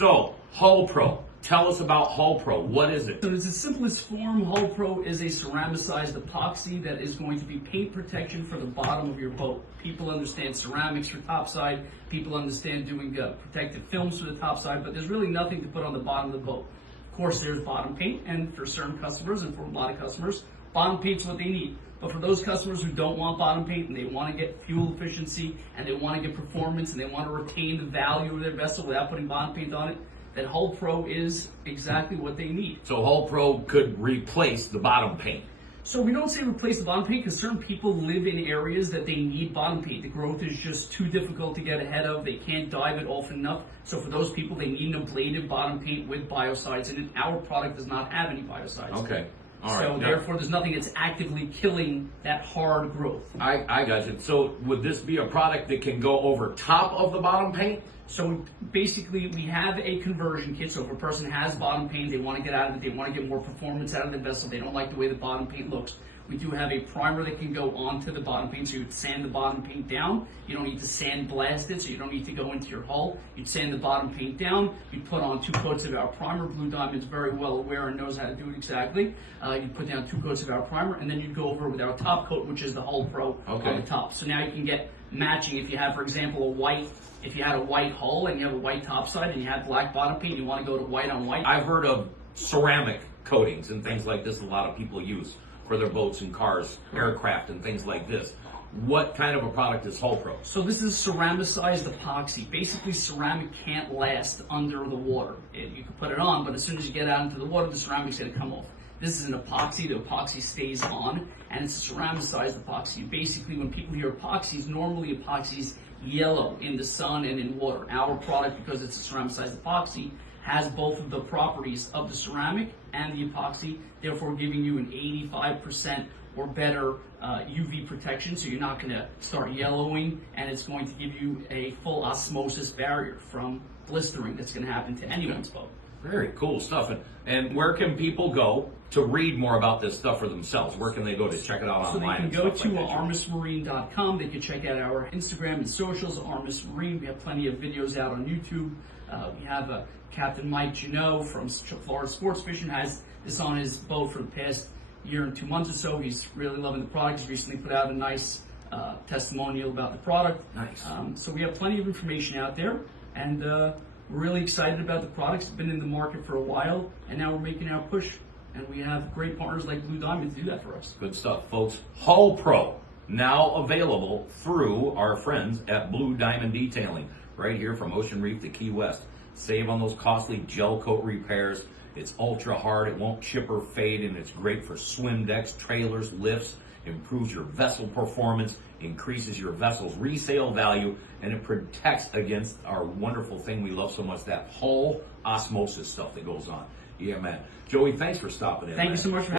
So, Hull Pro. Tell us about Hull Pro. What is it? So, in its simplest form, Hull Pro is a ceramicized epoxy that is going to be paint protection for the bottom of your boat. People understand ceramics for topside. People understand doing protective films for the topside, but there's really nothing to put on the bottom of the boat. Of course, there's bottom paint, and for certain customers and for a lot of customers, bottom paint's what they need. But for those customers who don't want bottom paint and they want to get fuel efficiency and they want to get performance and they want to retain the value of their vessel without putting bottom paint on it, then Hull Pro is exactly what they need. So Hull Pro could replace the bottom paint. So we don't say replace the bottom paint because certain people live in areas that they need bottom paint. The growth is just too difficult to get ahead of. They can't dive it often enough. So for those people, they need an ablative bottom paint with biocides in it. Our product does not have any biocides. Okay. All right. So therefore, there's nothing that's actively killing that hard growth. I got you. So would this be a product that can go over top of the bottom paint? So basically, we have a conversion kit. So if a person has bottom paint, they want to get out of it, they want to get more performance out of the vessel, they don't like the way the bottom paint looks, we do have a primer that can go onto the bottom paint. So you would sand the bottom paint down. You don't need to sandblast it, so you don't need to go into your hull. You'd sand the bottom paint down. You'd put on 2 coats of our primer. Blue Diamond's very well aware and knows how to do it exactly. You'd put down 2 coats of our primer, and then you'd go over with our top coat, which is the Hull Pro on the top. So now you can get matching. If you have, for example, if you had a white hull and you have a white top side and you have black bottom paint, you want to go to white on white. I've heard of ceramic coatings and things like this a lot of people use for their boats and cars, aircraft and things like this. What kind of a product is Hull Pro? So this is ceramicized epoxy. Basically, ceramic can't last under the water. You can put it on, but as soon as you get out into the water, the ceramic's going to come off. This is an epoxy. The epoxy stays on, and it's a ceramicized epoxy. Basically, when people hear epoxies, normally epoxy's yellow in the sun and in water. Our product, because it's a ceramicized epoxy, has both of the properties of the ceramic and the epoxy, therefore giving you an 85% or better UV protection, so you're not going to start yellowing, and it's going to give you a full osmosis barrier from blistering that's going to happen to anyone's boat. Very cool stuff. And where can people go to read more about this stuff for themselves? Where can they go to check it out online? So they can go to armismarine.com. They can check out our Instagram and socials, Armis Marine. We have plenty of videos out on YouTube. We have Captain Mike Janot from Florida Sports Fishing has this on his boat for the past year and 2 months or so. He's really loving the product. He's recently put out a nice testimonial about the product. Nice. So we have plenty of information out there, and we're really excited about the products. It's been in the market for a while, and now we're making our push. And we have great partners like Blue Diamond to do that for us. Good stuff, folks. Hull Pro, now available through our friends at Blue Diamond Detailing, right here from Ocean Reef to Key West. Save on those costly gel coat repairs. It's ultra hard, it won't chip or fade, and it's great for swim decks, trailers, lifts. Improves your vessel performance, increases your vessel's resale value, and it protects against our wonderful thing we love so much, that whole osmosis stuff that goes on. Yeah, man. Joey, thanks for stopping in. Thank you so much for